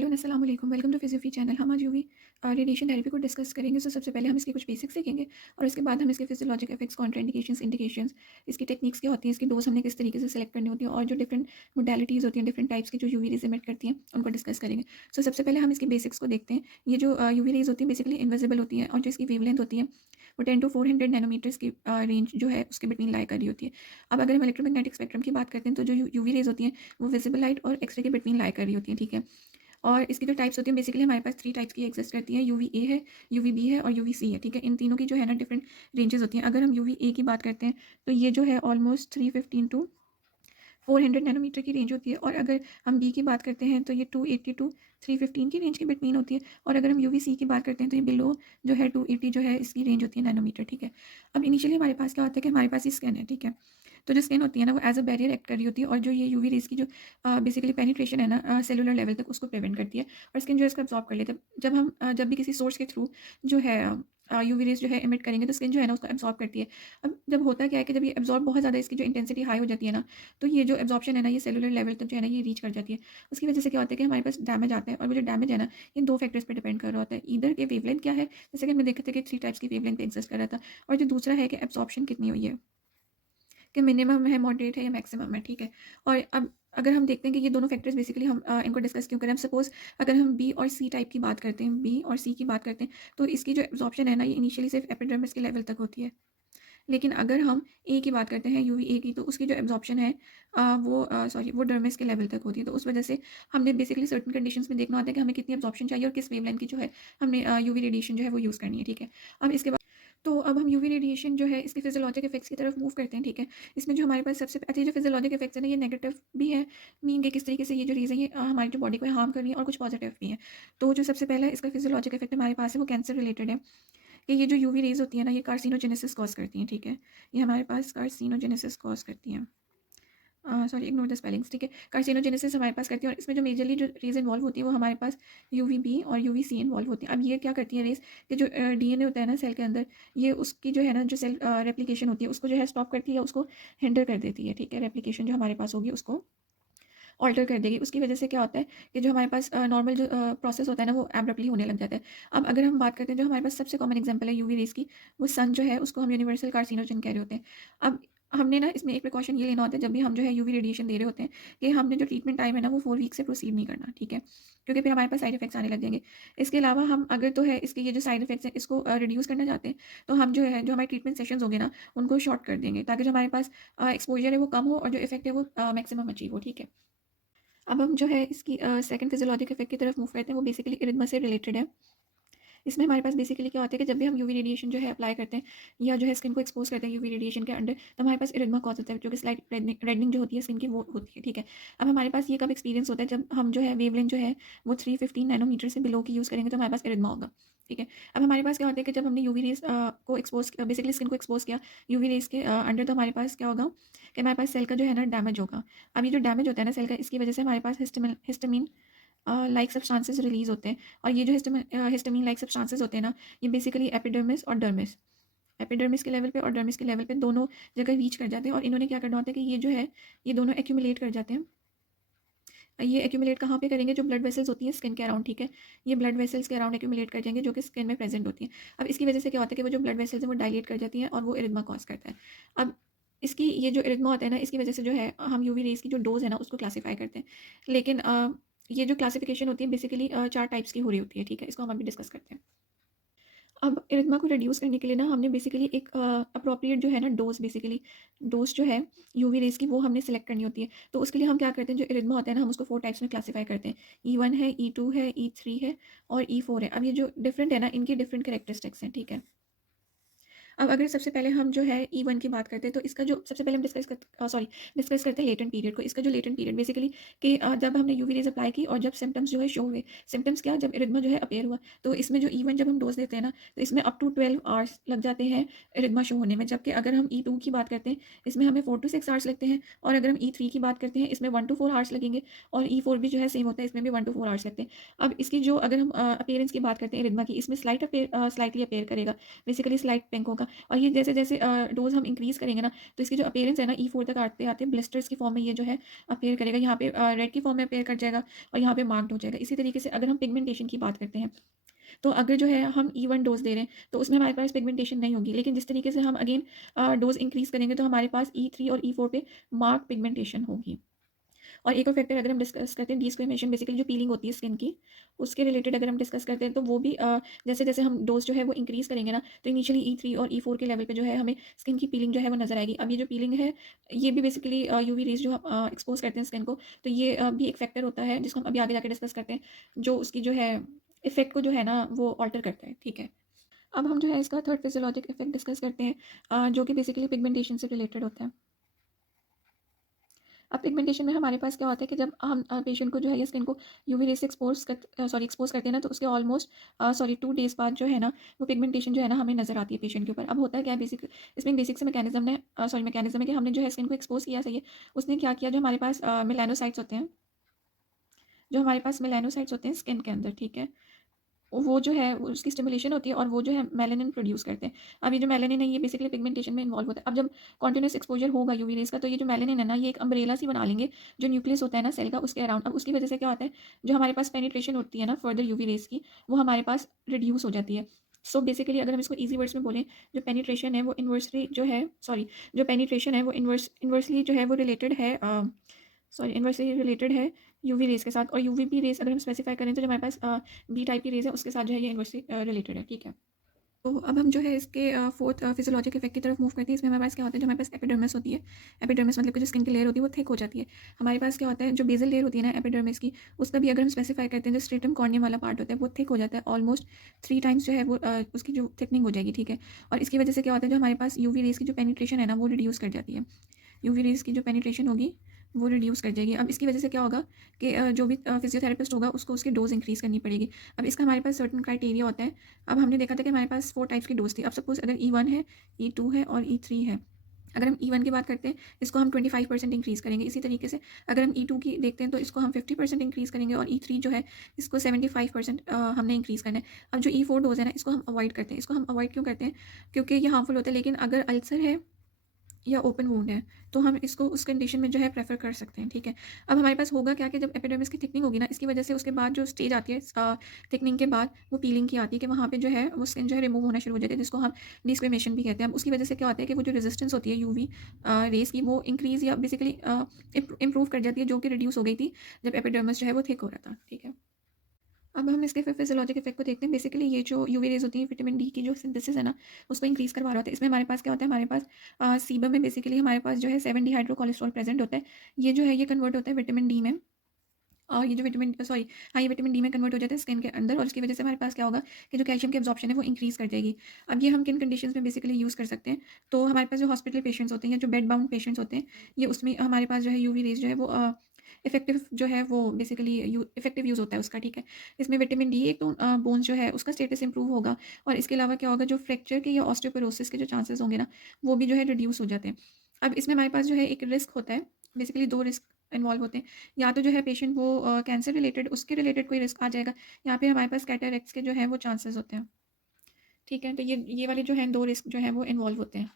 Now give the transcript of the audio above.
Hello अस्सलाम वालेकुम, welcome to फिज़ियोफी channel. हम आज यूवी रेडिएशन थेरेपी को डिस्कस करेंगे। तो सबसे पहले हम इसके कुछ बेसिक्स सीखेंगे और उसके बाद हम इसके फिजियोलॉजिक इफेक्ट्स, कॉन्ट्राइंडिकेशंस, इंडिकेशंस, इसकी टेक्निक्स क्या होती हैं, इसकी डोज हमने किस तरीके से सेलेक्ट करनी होती है और जो डिफरेंट मोडालिटीज़ होती हैं, डिफरेंट टाइप्स की जो यूवी रेज एमिट करती हैं, उनको डिस्कस करेंगे। सो सबसे पहले हम इसके बेसिक्स को देखते हैं। ये जो यूवी रेज होती हैं बेसिकली इनविजिबल होती हैं और जो इसकी वेवलेंथ होती है वो 10 टू 400 नैनोमीटर्स की रेंज जो है उसके बिटवीन लाई कर रही होती है। अब अगर हम इलेक्ट्रोमैग्नेटिक स्पेक्ट्रम की बात करते हैं तो जो यूवी रेज होती हैं वो विजिबल लाइट और एक्सरे के बिटवीन लाई कर रही होती हैं, ठीक है। और इसकी जो टाइप्स होती हैं बेसिकली हमारे पास 3 टाइप्स की एग्जिस्ट करती हैं। यूवी ए है, यूवी बी है और यूवी सी है, ठीक है। इन तीनों की जो है ना डिफरेंट रेंजेस होती हैं। अगर हम यूवी ए की बात करते हैं तो ये जो है ऑलमोस्ट 315 टू 400 नैनोमीटर की रेंज होती है और अगर हम बी की बात करते हैं तो ये 280 टू 315 की रेंज के बिटवीन होती है और अगर हम यूवी सी की बात करते हैं तो ये बिलो जो है 280 जो है इसकी रेंज होती है नैनोमीटर, ठीक है। अब इनिशियली हमारे पास क्या होता है कि हमारे पास ये स्कैन है, ठीक है। तो जो स्किन होती है ना वो एज अ बैरियर एक्ट कर रही होती है और जो ये यूवी रेज की जो बेसिकली पेनिट्रेशन है ना सेलुलर लेवल तक उसको प्रिवेंट करती है और स्किन जो है इसको एब्जॉर्ब कर लेते हैं। जब हम जब भी किसी सोर्स के थ्रू जो है यूवी रेज जो है एमिट करेंगे तो स्किन जो है ना उसको एब्जॉर्ब करती है। अब जब होता क्या है कि जब ये एब्जॉर्ब बहुत ज़्यादा इसकी जो इंटेंसिटी हाई हो जाती है ना तो ये जो एब्जॉर्प्शन है ना ये सेलुलर लेवल तक जो है ना ये रीच कर जाती है। उसकी वजह से क्या होता है कि हमारे पास डैमेज आता है और वो जो डैमेज है ना ये 2 फैक्टर्स पे डिपेंड कर रहा होता है। ईदर के वेवलेंथ क्या है, जैसे कि हमने देखा था कि 3 टाइप्स की वेवलेंथ एग्जिस्ट कर रहा था और जो दूसरा है कि एब्जॉर्प्शन कितनी हुई है, कि मिनिमम है, मॉडरेट है या मैक्सिमम है, ठीक है। और अब अगर हम देखते हैं कि ये दोनों फैक्टर्स बेसिकली हम इनको डिस्कस क्यों करें। हम सपोज़ अगर हम बी और सी टाइप की बात करते हैं, बी और सी की बात करते हैं, तो इसकी जो एब्ज़ॉर्प्शन है ना ये इनिशियली सिर्फ एपिडर्मिस के लेवल तक होती है। लेकिन अगर हम ए की बात करते हैं, यूवी ए की, तो उसकी जो एब्ज़ॉर्प्शन है वो डर्मिस के लेवल तक होती है। तो उस वजह से हमने बेसिकली सर्टेन कंडीशंस में देखना होता है कि हमें कितनी एब्ज़ॉर्प्शन चाहिए और किस वेवलेंथ की जो है हमने यूवी रेडिएशन जो है वो यूज़ करनी है, ठीक है। अब इसके बाद तो अब हम यूवी रेडिएशन जो है इसके फिजियोलॉजिक इफेक्ट्स की तरफ मूव करते हैं, ठीक है। इसमें जो हमारे पास सबसे अच्छा जो फिजियोलॉजिक इफेक्ट्स है ना ये नेगेटिव भी है, मीन कि किस तरीके से ये जो रीज़ है ये हमारी जो बॉडी को हार्म कर रही है और कुछ पॉजिटिव भी है। तो जो सबसे पहला इसका फिजियोलॉजिक इफेक्ट हमारे पास है वो कैंसर रिलेटेड है कि ये जो यूवी रेज़ होती है ना ये कार्सिनोजेनेसिस कॉज़ करती हैं, ठीक है। ये हमारे पास कार्सिनोजेनेसिस कॉज़ करती हैं। सॉरी, इग्नोर द स्पेलिंग्स, ठीक है। कार्सिनोजेनेसिस हमारे पास करती है और इसमें जो मेजरली जो रेज़ इन्वॉल्व होती है वो हमारे पास यूवी बी और यूवी सी इन्वॉल्व होती है। अब ये क्या करती है रेज़ कि जो डीएनए होता है ना सेल के अंदर, ये उसकी जो है ना जो सेल रेप्लिकेशन होती है उसको जो है स्टॉप करती है या उसको हिंडर कर देती है, ठीक है। रेप्लिकेशन जो हमारे पास होगी उसको ऑल्टर कर देगी। उसकी वजह से क्या होता है कि जो हमारे पास नॉर्मल जो प्रोसेस होता है ना वो एब्रप्टली होने लग जाता है। अब अगर हम बात करते हैं जो हमारे पास सबसे कॉमन एग्जांपल है यूवी रेज़ की, वो सन जो है उसको हम यूनिवर्सल कार्सिनोजन कह रहे होते हैं। अब हमने ना इसमें एक प्रिकॉशन ये लेना होता है जब भी हम जो है यूवी रेडिएशन दे रहे होते हैं कि हमने जो ट्रीटमेंट टाइम है ना वो 4 वीक से प्रोसीड नहीं करना, ठीक है। क्योंकि फिर हमारे पास साइड इफेक्ट्स आने लग जाएँगे। इसके अलावा हम अगर तो है इसके ये जो साइड इफेक्ट्स हैं इसको रिड्यूस करना चाहते हैं तो हम जो है जो हमारे ट्रीटमेंट सेशंस होंगे ना उनको शॉर्ट कर देंगे ताकि जो हमारे पास एक्सपोज़र है वो कम हो और जो इफेक्ट है वो मैक्सिमम अचीव हो, ठीक है। अब हम जो है इसकी सेकंड फिजियोलॉजिक इफेक्ट की तरफ मूव करते हैं, वो बेसिकली इरिथमा से रिलेटेड है। इसमें हमारे पास बेसिकली क्या होता है कि जब भी हम यूवी रेडिएशन जो है अप्लाई करते हैं या जो है स्किन को एक्सपोज करते हैं यूवी रेडिएशन के अंडर, तो हमारे पास इरिथमा कॉज होता है जो कि स्लाइट रेडनिंग जो होती है स्किन की वो होती है, ठीक है। अब हमारे पास ये कब एक्सपीरियंस होता है जब हम जो है वेवलेंथ जो है वो 315 नैनोमीटर से बिलो की यूज़ करेंगे तो हमारे पास इरिथमा होगा, ठीक है। अब हमारे पास क्या होता है कि जब हमने यूवी रेज को एक्सपोज बेसिकली स्किन को एक्सपोज किया यूवी रेज के अंडर, तो हमारे पास क्या होगा कि हमारे पास सेल का जो है ना डैमेज होगा। अब ये जो डैमेज होता है ना सेल का, इसकी वजह से हमारे पास हिस्टामिन लाइक सब्सटेंसेस रिलीज़ होते हैं और ये जो हिस्टामिन लाइक सब्सटेंसेस होते हैं ना ये बेसिकली एपिडर्मिस और डर्मिस, एपिडर्मिस के लेवल पे और डर्मिस के लेवल पे दोनों जगह रीच कर जाते हैं और इन्होंने क्या करना होता है कि ये जो है ये दोनों एक्यूमुलेट कर जाते हैं। ये एक्यूमुलेट कहाँ पे करेंगे, जो ब्लड वेसल्स होती हैं स्किन के अराउंड, ठीक है। ये ब्लड वेसल्स के अराउंड एक्यूमुलेट कर जाएंगे जो कि स्किन में प्रेजेंट होती हैं। अब इसकी वजह से क्या होता है कि वो जो ब्लड वेसल्स हैं वो डायलेट कर जाती हैं और वो इरिथमा कॉज करता है। अब इसकी ये जो इरिथमा होता है ना इसकी वजह से जो है हम यूवी रेज की जो डोज है ना उसको क्लासीफाई करते हैं। लेकिन ये जो क्लासिफिकेशन होती है बेसिकली 4 टाइप्स की हो रही होती है, ठीक है। इसको हम अभी डिस्कस करते हैं। अब इरिथमा को रिड्यूस करने के लिए ना हमने बेसिकली एक अप्रोप्रिएट जो है ना डोज जो है यूवी रेज की वो हमने सेलेक्ट करनी होती है। तो उसके लिए हम क्या करते हैं, जो इरिथमा होता है ना हम उसको 4 टाइप्स में क्लासीफाई करते हैं। ई1 है, ई2 है, ई3 है और ई4 है। अब ये जो डिफरेंट है ना इनकी डिफरेंट कैरेक्टरिस्टिक्स हैं, ठीक है। अब अगर सबसे पहले हम जो है ई1 की बात करते हैं तो इसका जो सबसे पहले हम डिस्कस करते हैं लेटेंट पीरियड को। इसका जो लेटेंट पीरियड बेसिकली कि जब हमने यूवी रेज अप्लाई की और जब सिम्टम्स जो है शो हुए, सिम्टम्स क्या, जब इरिथमा जो है अपीयर हुआ, तो इसमें जो ई1 जब हम डोज देते हैं ना तो इसमें अप टू 12 आवर्स लग जाते हैं इरिथमा शो होने में। जबकि अगर हम ई2 की बात करते हैं इसमें हमें 4 टू 6 आवर्स लगते हैं और अगर हम ई3 की बात करते हैं इसमें 1 टू 4 आवर्स लगेंगे और ई4 भी जो है सेम होता है, इसमें भी 1 टू 4 आवर्स लगते हैं। अब इसकी जो अगर हम अपीयरेंस की बात करते हैं इरिथमा की, इसमें स्लाइटली अपेयर करेगा, बेसिकली स्लाइट पिंक होगा। और ये जैसे-जैसे डोज़ हम इंक्रीज़ करेंगे ना, तो इसकी जो अपीयरेंस है ना E4 तक आते-आते ब्लिस्टर्स की फॉर्म में ये जो है अपीयर करेगा। यहाँ पे रेड की फॉर्म में अपीयर कर जाएगा और यहाँ पे मार्क्ड हो जाएगा। इसी तरीके से अगर हम पिगमेंटेशन की बात करते हैं, तो अगर जो है हम E1 डोज़ दे रहे हैं, तो उसमें हमारे पास पिगमेंटेशन नहीं होगी। लेकिन जिस तरीके से हम अगेन डोज़ इंक्रीज़ करेंगे, तो हमारे पास E3 और E4 पे मार्क्ड पिगमेंटेशन होगी। और एक और फैक्टर अगर हम डिस्कस करते हैं डिस्क्रिमिनेशन, बेसिकली जो पीलिंग होती है स्किन की, उसके रिलेटेड अगर हम डिस्कस करते हैं, तो वो भी जैसे-जैसे हम डोज़ जो है वो इंक्रीज़ करेंगे ना, तो इनिशियली E3 और E4 के लेवल पे जो है हमें स्किन की पीलिंग जो है वो नज़र आएगी। अब ये जो पीलिंग है, ये भी बेसिकली यूवी रेज़ जो हम एक्सपोज़ करते हैं स्किन को, तो ये भी एक फैक्टर होता है जिसको हम अभी आगे जाके डिस्कस करते हैं, जो उसकी जो है इफ़ेक्ट को जो है ना वो ऑल्टर करता है। ठीक है। अब हम जो है इसका थर्ड फिजियोलॉजिक इफ़ेक्ट डिस्कस करते हैं, जो कि बेसिकली पिगमेंटेशन से रिलेटेड होता है। अब पिगमेंटेशन में हमारे पास क्या होता है कि जब हम पेशेंट को जो है या स्किन को यूवी रे से एक्सपोज़ करते हैं ना, तो उसके ऑलमोस्ट 2 डेज़ बाद जो है ना, वो पिगमेंटेशन जो है ना हमें नज़र आती है पेशेंट के ऊपर। अब होता है क्या है, इसमें बेसिक से मैकेनिज़्म है कि हमने जो है स्किन को एक्सपोज़ किया, सही है। उसने क्या किया, जो हमारे पास मेलानोसाइट्स होते हैं स्किन के अंदर, ठीक है? वो जो है उसकी स्टिमुलेशन होती है और वो जो है मेलानिन प्रोड्यूस करते हैं। अब ये जो मेलानिन है, ये बेसिकली पिगमेंटेशन में इन्वॉल्व होता है। अब जब कंटीन्यूअस एक्सपोजर होगा यूवी रेज़ का, तो ये जो मेलानिन है ना, ये एक अम्ब्रेला सी बना लेंगे जो न्यूक्लियस होता है ना सेल का, उसके अराउंड। अब उसकी वजह से क्या होता है, जो हमारे पास पेनिट्रेशन होती है ना फर्दर यूवी रेज़ की, वो हमारे पास रिड्यूस हो जाती है। सो बेसिकली अगर हम इसको ईज़ी वर्ड्स में बोलें, जो पेनिट्रेशन है वो इन्वर्सली जो है सॉरी जो पेनिट्रेशन है वो इन्वर्सली जो है वो रिलेटेड है इन्वर्सली रिलेटेड है यूवी रेज़ के साथ। और यूवीबी रेज़ अगर हम स्पेसिफाई करें, तो जो हमारे पास बी टाइप की रेज़ है, उसके साथ जो है ये इन्वर्सली रिलेटेड है, ठीक है। तो अब हम जो है इसके फोर्थ फिजियोलॉजिक इफेक्ट की तरफ मूव करते हैं। इसमें हमारे पास क्या होता है, जो हमारे पास एपिडर्मिस होती है। एपिडर्मिस मतलब कि जो स्किन की लेयर होती है वो थिक हो जाती है। हमारे पास क्या होता है, जो बेसल लेयर होती है ना एपिडर्मिस की, उसका भी अगर हम स्पेसिफाई करते हैं, जो स्ट्रेटम कॉर्नियम वाला पार्ट होता है वो थिक हो जाता है। ऑलमोस्ट 3 टाइम्स जो है वो उसकी जो थिकनिंग हो जाएगी, ठीक है। और इसकी वजह से क्या होता है, जो हमारे पास यूवी रेज़ की जो पेनिट्रेशन है ना, वो रिड्यूस कर जाती है। यूवी रेज़ की जो पेनिट्रेशन होगी वो रिड्यूस कर जाएगी। अब इसकी वजह से क्या होगा कि जो भी फिजियोथेरेपिस्ट होगा उसको उसकी डोज़ इंक्रीज़ करनी पड़ेगी। अब इसका हमारे पास सर्टेन क्राइटेरिया होता है। अब हमने देखा था कि हमारे पास 4 टाइप्स की डोज़ थी। अब सपोज़ अगर E1 है, E2 है और E3 है। अगर हम E1 की बात करते हैं, इसको हम 25% इंक्रीज़ करेंगे। इसी तरीके से अगर हम E2 की देखते हैं, तो इसको हम 50% इंक्रीज़ करेंगे और E3 जो है इसको 75% हमने इंक्रीज़ करना है। अब जो E4 डोज़ है ना, इसको हम अवॉइड करते हैं। इसको हम अवॉइड क्यों करते हैं? क्योंकि ये हार्मफुल होता है। लेकिन अगर अल्सर है या ओपन वुंड है, तो हम इसको उस कंडीशन में जो है प्रेफर कर सकते हैं, ठीक है। अब हमारे पास होगा क्या कि जब एपिडर्मिस की थिकनिंग होगी ना, इसकी वजह से उसके बाद जो स्टेज आती है थिकनिंग के बाद, वो पीलिंग की आती है कि वहाँ पे जो है वो स्किन जो है रिमूव होना शुरू हो जाती है, जिसको हम डिस्क्रिमिनेशन भी कहते हैं। अब उसकी वजह से क्या होता है कि वो जो रेजिस्टेंस होती है यूवी रेस की, वो इंक्रीज़ या बेसिकली इम्प्रूव कर जाती है, जो कि रिड्यूस हो गई थी जब एपिडर्मिस जो है वो थिक हो रहा था, ठीक है। अब हम इसके फिर फिजियोलॉजिक इफेक्ट को देखते हैं। बेसिकली ये जो यूवी रेज़ होती हैं, विटामिन डी की जो सिंथेसिस है ना, उसको इंक्रीज़ करवा रहा होता है। इसमें हमारे पास क्या होता है, हमारे पास सीबम में बेसिकली हमारे पास जो है 7 डिहाइड्रो कोलेस्ट्रॉल प्रेजेंट होता है। ये जो है ये कन्वर्ट होता है विटामिन डी में। और ये जो ये विटामिन डी में कन्वर्ट हो जाता है स्किन के अंदर, और इसकी वजह से हमारे पास क्या होगा कि जो कैल्शियम की एब्जॉर्प्शन है वो इंक्रीज़ कर जाएगी। अब ये हम किन कंडीशंस में बेसिकली यूज़ कर सकते हैं, तो हमारे पास जो हॉस्पिटल पेशेंट्स होते हैं या जो बेड बाउंड पेशेंट्स होते हैं, ये उसमें हमारे पास जो है यूवी रेज़ जो है वो इफेक्टिव जो है वो बेसिकली इफेक्टिव यूज़ होता है उसका, ठीक है। इसमें विटामिन डी, एक तो बोन्स जो है उसका स्टेटस इंप्रूव होगा, और इसके अलावा क्या होगा, जो फ्रैक्चर के या ऑस्टियोपोरोसिस के जो चांसेस होंगे ना, वो भी जो है रिड्यूस हो जाते हैं। अब इसमें हमारे पास जो है एक रिस्क होता है, बेसिकली 2 रिस्क इन्वॉल्व होते हैं। या तो जो है पेशेंट वो कैंसर रिलेटेड, उसके रिलेटेड कोई रिस्क आ जाएगा, या फिर हमारे पास कैटरेक्ट्स के जो है वो चांसेस होते हैं, ठीक है। तो ये वाले जो हैं 2 रिस्क जो हैं वो इन्वॉल्व होते हैं।